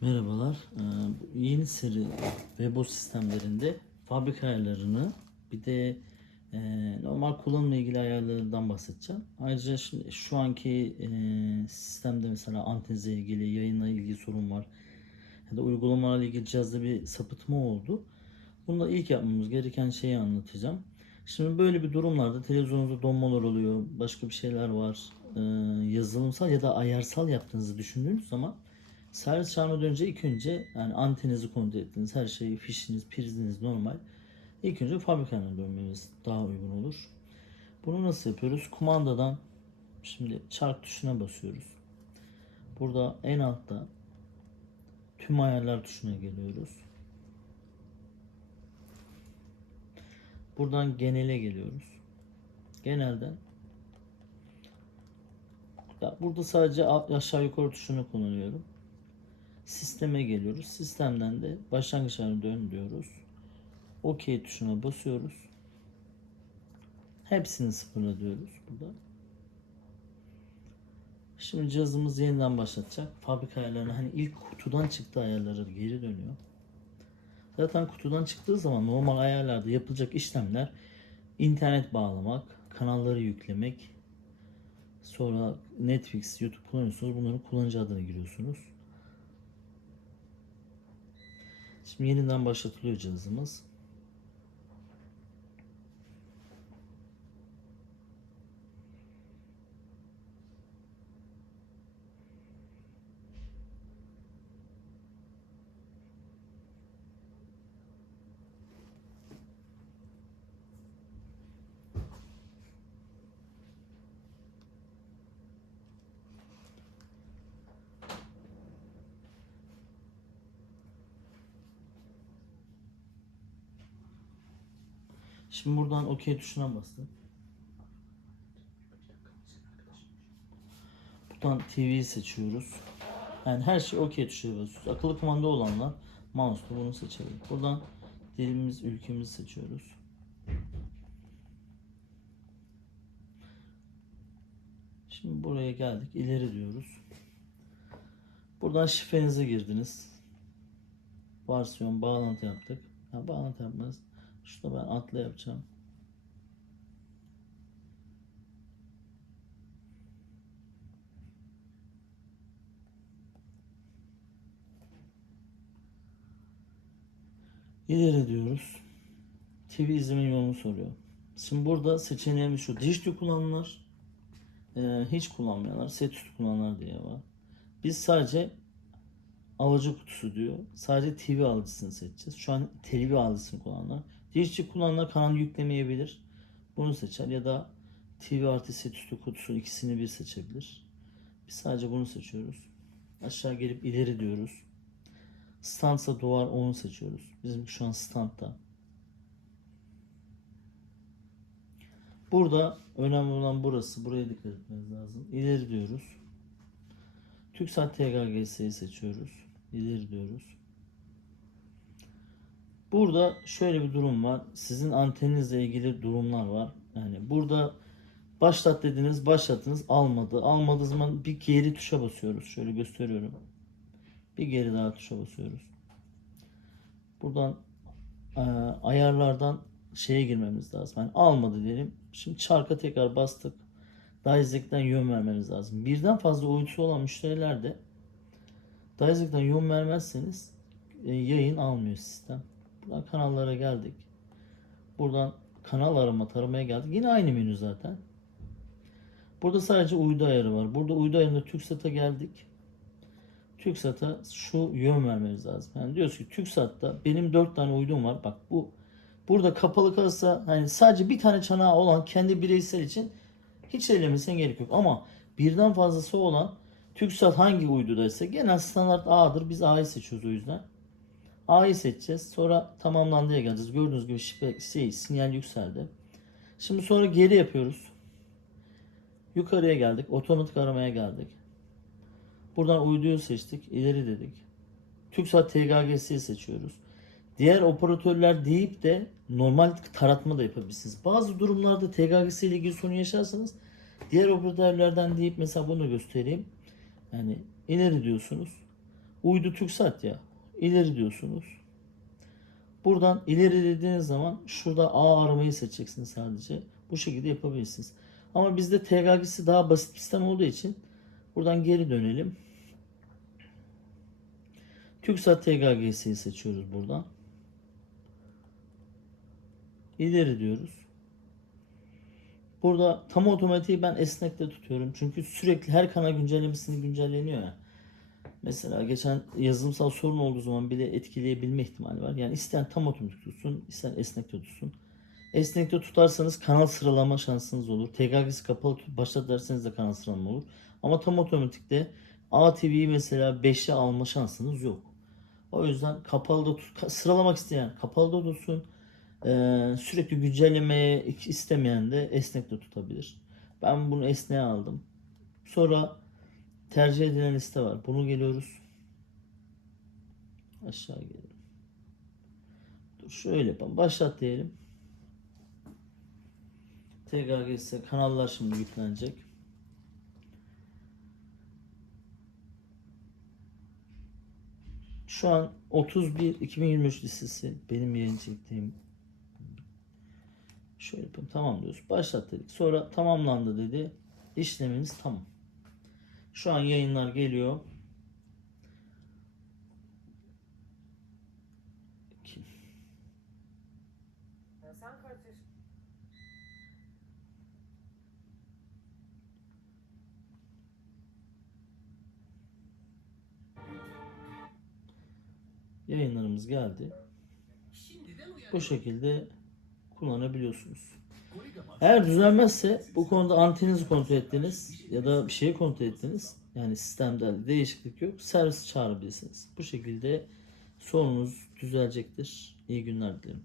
Merhabalar. Ee, yeni seri Webos sistemlerinde fabrika ayarlarını bir de e, normal kullanımla ilgili ayarlarından bahsedeceğim. Ayrıca şimdi şu anki e, sistemde mesela antenize ilgili, yayınla ilgili sorun var. Ya da uygulamalarla ilgili cihazda bir sapıtma oldu. Bunda ilk yapmamız gereken şeyi anlatacağım. Şimdi böyle bir durumlarda televizyonunuzda donmalar oluyor, başka bir şeyler var. Ee, yazılımsal ya da ayarsal yaptığınızı düşündüğünüz zaman servis çağırmadan önce ilk önce yani antenizi kontrol ettiniz. Her şey fişiniz, priziniz normal. İlk önce fabrikana dönmemiz daha uygun olur. Bunu nasıl yapıyoruz? Kumandadan şimdi çark tuşuna basıyoruz. Burada en altta tüm ayarlar tuşuna geliyoruz. Buradan genele geliyoruz. Genelden ya burada sadece aşağı yukarı tuşunu kullanıyorum. Sisteme geliyoruz. Sistemden de başlangıç haline dön diyoruz. OK tuşuna basıyoruz. Hepsini sıfırla diyoruz burada. Şimdi cihazımız yeniden başlatacak. Fabrika ayarlarına hani ilk kutudan çıktı ayarları geri dönüyor. Zaten kutudan çıktığı zaman normal ayarlarda yapılacak işlemler internet bağlamak, kanalları yüklemek, sonra Netflix, YouTube kullanıyorsunuz. Bunların kullanıcı adını giriyorsunuz. Şimdi yeniden başlatılıyor cihazımız. Şimdi buradan OK tuşuna bastım. Buradan TV'yi seçiyoruz. Yani her şey OK tuşuna basıyoruz. Akıllı kumanda olanlar mouse'la bunu seçelim. Buradan dilimiz, ülkemizi seçiyoruz. Şimdi buraya geldik. İleri diyoruz. Buradan şifrenizi girdiniz. Varsiyon bağlantı yaptık. Ha, bağlantı yapmaz. Şurada ben atla yapacağım. İleri diyoruz. TV izleme yolunu soruyor. Şimdi burada seçeneğimiz şu. Dijital kullananlar, e, hiç kullanmayanlar, set üstü kullananlar diye var. Biz sadece alıcı kutusu diyor. Sadece TV alıcısını seçeceğiz. Şu an TV alıcısını kullananlar. Dijital kullananlar kanal yüklemeyebilir. Bunu seçer ya da TV artı set üstü kutusu ikisini bir seçebilir. Biz sadece bunu seçiyoruz. Aşağı gelip ileri diyoruz. Standsa duvar onu seçiyoruz. Bizim şu an standta. Burada önemli olan burası. Buraya dikkat etmeniz lazım. İleri diyoruz. TürkSat TKGS'yi seçiyoruz. İleri diyoruz. Burada şöyle bir durum var. Sizin anteninizle ilgili durumlar var. Yani burada başlat dediniz, başlattınız, almadı. Almadığı zaman bir geri tuşa basıyoruz. Şöyle gösteriyorum. Bir geri daha tuşa basıyoruz. Buradan e, ayarlardan şeye girmemiz lazım. Yani almadı diyelim. Şimdi çarka tekrar bastık. Daisek'ten yön vermeniz lazım. Birden fazla oyuncusu olan müşterilerde Daisek'ten yön vermezseniz e, yayın almıyor sistem. Buradan kanallara geldik. Buradan kanal arama taramaya geldik. Yine aynı menü zaten. Burada sadece uydu ayarı var. Burada uydu ayarında TürkSat'a geldik. TürkSat'a şu yön vermeniz lazım. Yani diyoruz ki TürkSat'ta benim 4 tane uydum var. Bak bu burada kapalı kalırsa hani sadece bir tane çanağı olan kendi bireysel için hiç ellemesine gerek yok. Ama birden fazlası olan TürkSat hangi uydudaysa genel standart A'dır. Biz A'yı seçiyoruz o yüzden. A'yı seçeceğiz. Sonra tamamlandıya geleceğiz. Gördüğünüz gibi şifre, şey, sinyal yükseldi. Şimdi sonra geri yapıyoruz. Yukarıya geldik. Otomatik aramaya geldik. Buradan uyduyu seçtik. ileri dedik. TürkSat TKGS'yi seçiyoruz. Diğer operatörler deyip de normal taratma da yapabilirsiniz. Bazı durumlarda TKGS ile ilgili sorun yaşarsanız diğer operatörlerden deyip mesela bunu göstereyim. Yani ileri diyorsunuz. uydu TürkSat ya. İleri diyorsunuz. Buradan ileri dediğiniz zaman şurada A aramayı seçeceksiniz sadece. Bu şekilde yapabilirsiniz. Ama bizde TKG'si daha basit bir sistem olduğu için buradan geri dönelim. TürkSat TKG'si seçiyoruz buradan. İleri diyoruz. Burada tam otomatiği ben esnekte tutuyorum. Çünkü sürekli her kanal güncellemesini güncelleniyor ya. Mesela geçen yazılımsal sorun olduğu zaman bile etkileyebilme ihtimali var. Yani isteyen tam otomatik tutsun, isteyen esnekte tutsun. Esnekte tutarsanız kanal sıralama şansınız olur. TKG'si kapalı tut, başlat derseniz de kanal sıralama olur. Ama tam otomatikte ATV'yi mesela 5'e alma şansınız yok. O yüzden kapalı da tut, sıralamak isteyen kapalı da tutsun. Ee, sürekli güncellemeye istemeyen de esnekte tutabilir. Ben bunu esneğe aldım. Sonra tercih edilen liste var. Bunu geliyoruz. Aşağı gelelim. Dur şöyle yapalım. Başlat diyelim. TKG ise kanallar şimdi yüklenecek. Şu an 31 2023 listesi benim yayın çektiğim şöyle yapayım tamam diyoruz. Başlat dedik. Sonra tamamlandı dedi. İşleminiz tamam. Şu an yayınlar geliyor. Yayınlarımız geldi. Bu şekilde kullanabiliyorsunuz. Eğer düzelmezse bu konuda anteninizi kontrol ettiniz ya da bir şeyi kontrol ettiniz. Yani sistemde değişiklik yok. Servis çağırabilirsiniz. Bu şekilde sorunuz düzelecektir. İyi günler dilerim.